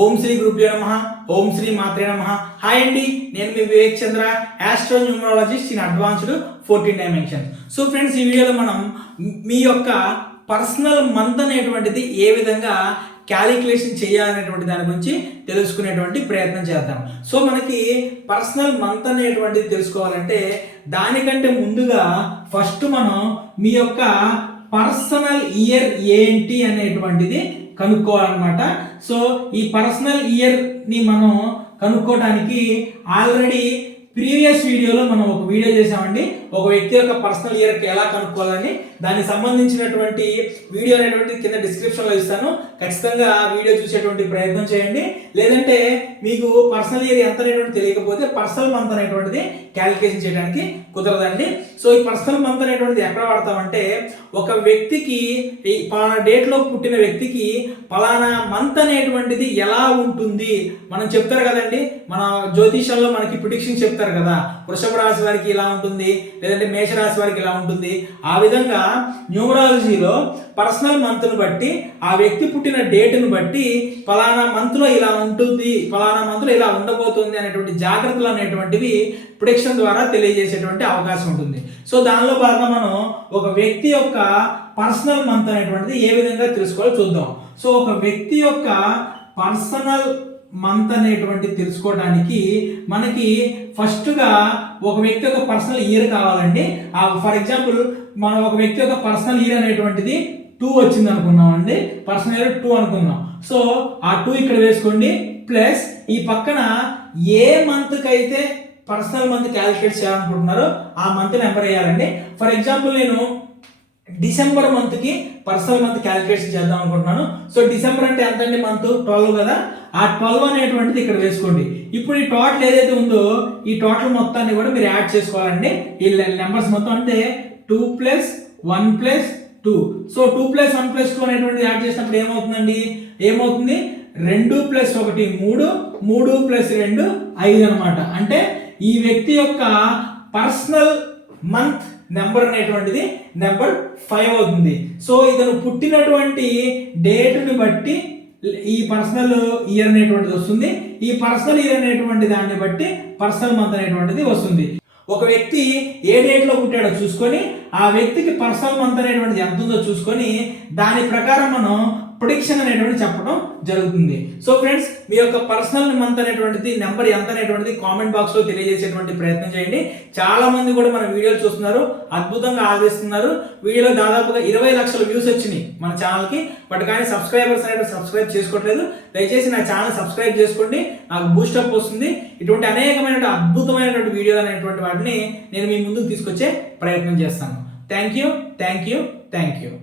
ఓం శ్రీ గురుభ్యో నమః. ఓం శ్రీ మాత్రే నమః. హాయ్ అండి, నేను మీ Vivek Chandra, astro numerologist in advanced 14 dimensions. So friends, ఈ వీడియోలో మనం మీ యొక్క పర్సనల్ మంత్ అనేటువంటిది ఏ విధంగా క్యాలిక్యులేషన్ చేయాలనేటువంటి దాని గురించి తెలుసుకునేటువంటి ప్రయత్నం చేద్దాం. సో మనకి పర్సనల్ మంత్ అనేటువంటిది తెలుసుకోవాలంటే దానికంటే ముందుగా ఫస్ట్ మనం మీ యొక్క పర్సనల్ ఇయర్ ఏంటి అనేటువంటిది కనుక్కోవాలన్నమాట. సో ఈ పర్సనల్ ఇయర్ ని మనం కనుక్కోవడానికి ఆల్రెడీ ప్రీవియస్ వీడియోలో మనం ఒక వీడియో చేసామండి. ఒక వ్యక్తి యొక్క పర్సనల్ ఇయర్ ఎలా కనుక్కోవాలని దానికి సంబంధించినటువంటి వీడియో అనేటువంటి కింద డిస్క్రిప్షన్లో ఇస్తాను. ఖచ్చితంగా ఆ వీడియో చూసేటువంటి ప్రయత్నం చేయండి. లేదంటే మీకు పర్సనల్ ఇయర్ ఎంత అనేటువంటి తెలియకపోతే పర్సనల్ మంత్ అనేటువంటిది క్యాలిక్యులేషన్ చేయడానికి కుదరదండి. సో ఈ పర్సనల్ మంత్ అనేటువంటిది ఎక్కడ వాడతామంటే ఒక వ్యక్తికి పలానా డేట్లో పుట్టిన వ్యక్తికి పలానా మంత్ అనేటువంటిది ఎలా ఉంటుంది మనం చెప్తారు కదండి. మన జ్యోతిషంలో మనకి ప్రిడిక్షన్ చెప్తారు కదా, వృషభ రాశి వారికి ఇలా ఉంటుంది, లేదంటే మేషరాశి వారికి ఇలా ఉంటుంది. ఆ విధంగా న్యూమరాలజీలో పర్సనల్ మంత్ను బట్టి ఆ వ్యక్తి పుట్టిన డేట్ను బట్టి పలానా మంత్లో ఇలా ఉంటుంది, పలానా మంత్లో ఇలా ఉండబోతుంది అనేటువంటి జాగ్రత్తలు అనేటువంటివి ప్రిడిక్షన్ ద్వారా తెలియజేసేటువంటి అవకాశం ఉంటుంది. సో దానిలో భాగంగా మనం ఒక వ్యక్తి యొక్క పర్సనల్ మంత్ అనేటువంటిది ఏ విధంగా తెలుసుకోవాలో చూద్దాం. సో ఒక వ్యక్తి యొక్క పర్సనల్ మంత్ అనేటువంటి తెలుసుకోవడానికి మనకి ఫస్ట్గా ఒక వ్యక్తి యొక్క పర్సనల్ ఇయర్ కావాలండి. ఫర్ ఎగ్జాంపుల్ మనం ఒక వ్యక్తి యొక్క పర్సనల్ ఇయర్ అనేటువంటిది 2 వచ్చింది అనుకున్నామండి. పర్సనల్ ఇయర్ 2 అనుకున్నాం. సో ఆ 2 ఇక్కడ వేసుకోండి, ప్లస్ ఈ పక్కన ఏ మంత్కి అయితే పర్సనల్ మంత్ క్యాలిక్యులేట్ చేయాలనుకుంటున్నారో ఆ మంత్ నెంబర్ వేయాలండి. ఫర్ ఎగ్జాంపుల్ నేను డిసెంబర్ మంత్కి పర్సనల్ మంత్ క్యాలిక్యులేషన్ చేద్దాం అనుకుంటున్నాను. సో డిసెంబర్ అంటే ఎంత అండి, మంత్ 12 కదా. ఆ 12 అనేటువంటిది ఇక్కడ వేసుకోండి. ఇప్పుడు ఈ టోటల్ ఏదైతే ఉందో ఈ టోటల్ మొత్తాన్ని కూడా మీరు యాడ్ చేసుకోవాలండి. ఈ నెంబర్స్ మొత్తం అంటే 2 + 1 + 2. సో 2 + 1 + 2 అనేటువంటిది యాడ్ చేసినప్పుడు ఏమవుతుందండి, 2 + 1 3, 3 + 2 5 అనమాట. అంటే ఈ వ్యక్తి యొక్క పర్సనల్ మంత్ నెంబర్ అనేటువంటిది నెంబర్ 5 అవుతుంది. సో ఇతను పుట్టినటువంటి డేట్ని బట్టి ఈ పర్సనల్ ఇయర్ అనేటువంటిది వస్తుంది. ఈ పర్సనల్ ఇయర్ అనేటువంటి దాన్ని బట్టి పర్సనల్ మంత్ అనేటువంటిది వస్తుంది. ఒక వ్యక్తి ఏ డేట్లో పుట్టాడో చూసుకొని ఆ వ్యక్తికి పర్సనల్ మంత్ అనేటువంటిది ఎంత ఉందో చూసుకొని దాని ప్రకారం మనం ప్రిడిక్షన్ అనేటువంటి చెప్పడం జరుగుతుంది. సో ఫ్రెండ్స్, మీ యొక్క పర్సనల్ మంత్ అనేటువంటిది నెంబర్ ఎంత అనేటువంటిది కామెంట్ బాక్స్ లో తెలియజేసేటువంటి ప్రయత్నం చేయండి. చాలా మంది కూడా మన వీడియోలు చూస్తున్నారు, అద్భుతంగా ఆదరిస్తున్నారు. వీడియోలో దాదాపుగా 20 లక్షల వ్యూస్ వచ్చినాయి మన ఛానల్కి. బట్ కానీ సబ్స్క్రైబర్స్ అనేటువంటి సబ్స్క్రైబ్ చేసుకోవట్లేదు. దయచేసి నా ఛానల్ సబ్స్క్రైబ్ చేసుకోండి, నాకు బూస్టప్ వస్తుంది. ఇటువంటి అనేకమైన అద్భుతమైనటువంటి వీడియోలు అనేటువంటి వాటిని నేను మీ ముందుకు తీసుకొచ్చే ప్రయత్నం చేస్తాను. Thank you.